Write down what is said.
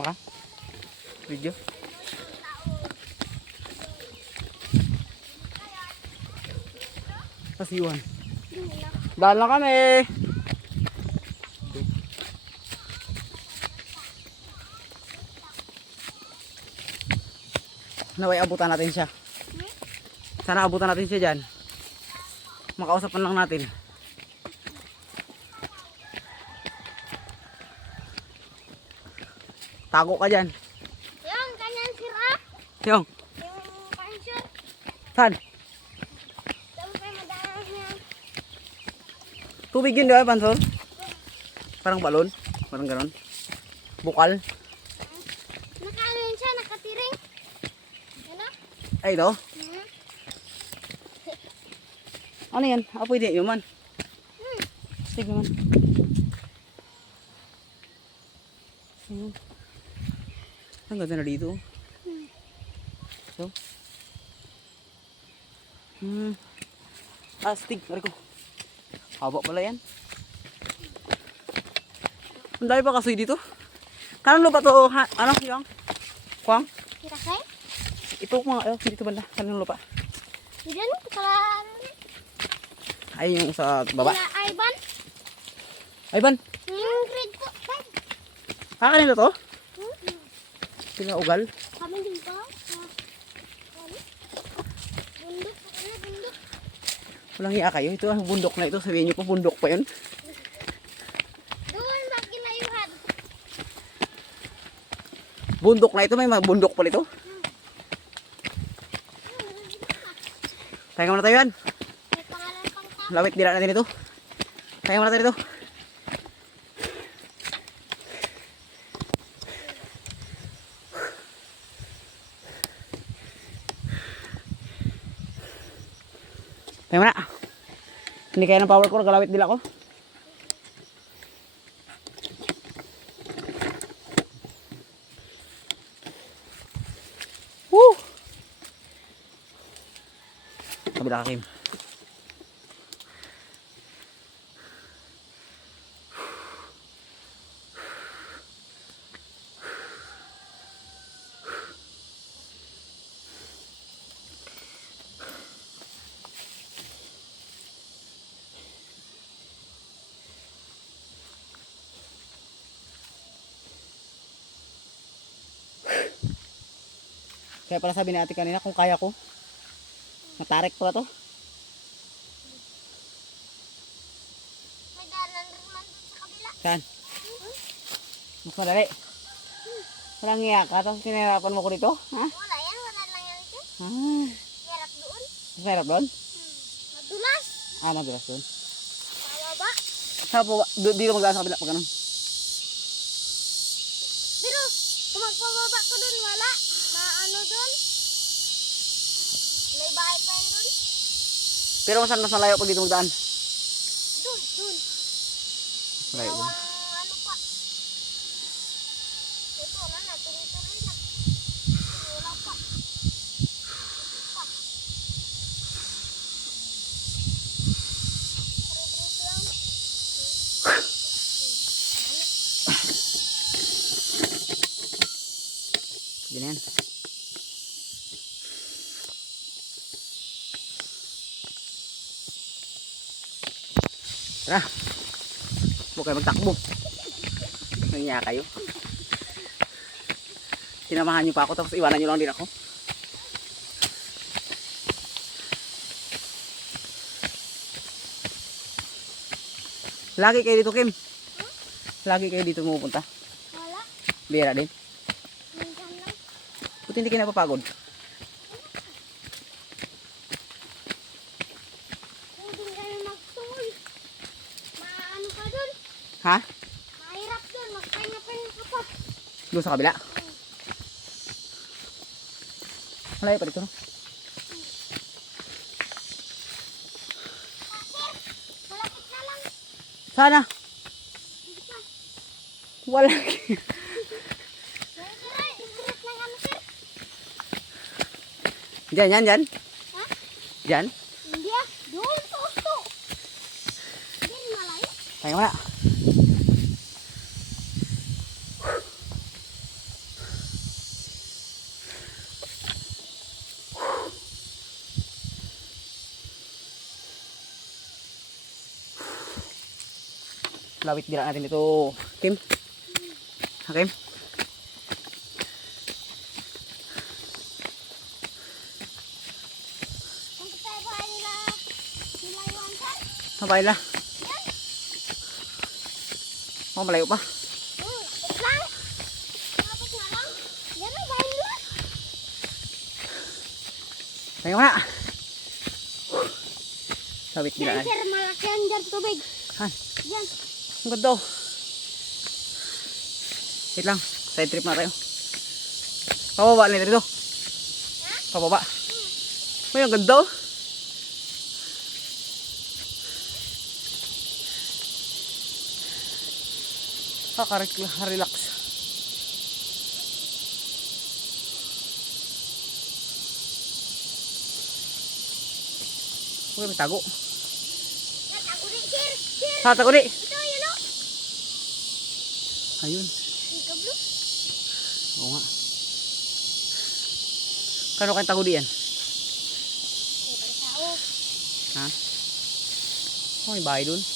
Maka video. Kasiwan. Dahil na kami. Naway abutan natin siya. Sana abutan natin siya dyan. Makausapan lang natin. Tago ka dyan. Yung kanyang sira. Yung. Yung pansyon. Saan? Saan kayo madalas niya? Tubig yun di ba, Pansor? Parang balon. Parang ganon. Bukal. Nakaano yun siya, nakatiring. Ano? Ay, ito. Hmm. Ano yan? Ah, pwede yun man. Sige man. Ayan. Ang ganda na dito. So. Astig. Mari ko. Haba pala yan. Ang dami pa kasoy dito. Kanang lupa to? Ha? Ano? Yung? Kuwang? Kira kayo? Ito mga, dito banda. Kanang lupa. Hindi ano, kala... Ay, yung sa baba. Kila Ivan. Ivan, Yung grade ko. kanila to? Sila ugal. Kami din ba? Bundok. Ano, bundok? Walang hiya kayo. Ito ang bundok na ito. Sabihin nyo po bundok pa yun. Doon ba kinayuhan? Bundok na ito. May mga bundok pala ito. Kaya muna tayo yan. May pangalan pang tao. Lawit dila natin ito. Kaya muna tayo ito. Kaya muna. Hindi kaya ng power ko. Galawit dila ko. Woo! Kabila ka, Kim. Kaya pala sabi ni ate kanina kung kaya ko. Matarik pala to. May daanan rin man doon sa kabila. Saan? Mas madali. Walang iya ka. Tapos kinahirapan mo ko dito. Ha? Wala yan, wala lang yan siya. Ah, Hirap doon. mas mahirap doon? Madulas. Ah, madulas doon. Pababa. Sa po, dito magdaan sa kabila. Pag ganun. Pero, kung magpababa ko doon, wala. Maano doon? May bahay pa yun doon. Pero mas malayo pag dito magdaan. Doon, doon. Malayo doon. Gawang ano pa. Ito, wala na. Tuloy-tuloy na. Wala pa. Pa. Diretso lang. Ganyan yan. Tara. Huwag kayo magtakbo. Nangyaya kayo. Sinamahan nyo pa ako tapos iwanan nyo lang din ako. Lagi kayo dito, Kim. Lagi kayo dito pumupunta. Wala. Bira din. Minsan lang. Buti hindi kayo napapagod. Kung doon kami magtuloy. Maano ka doon? Ha? Mahirap doon. Magpahinga-pahinga ka pa. Doon sa kabila. Malayo pa dito, no? Malapit na lang. Sana. Hindi pa. Wala. Interest lang ano, sir? Dyan. Ha? Dyan. Hindi ah. Doon, to. Hindi, malayo. Tayo muna. Lawit dila natin ito. Kim. Hakim. Ang tayo nila iwan ka. Mabay la. Oh, malayo pa. Lapit lang. Lapit nga lang. Yan ang bahay nila. Tayo na. Lawit dila natin. Sir, malaki yan dyan tubig. Han. Yan. Ang ganda oh. Wait lang. Side trip na tayo. Pababa na dito. Pababa. May ang ganda oh. Relax. Huwag may tago. Natago rin, sir. Sir, Ha, tago di. ito yun o. Ayun. Ito blue. Oo nga. Kano kayong tago di yan? Ibang tao. Ha? Oh, may bahay dun.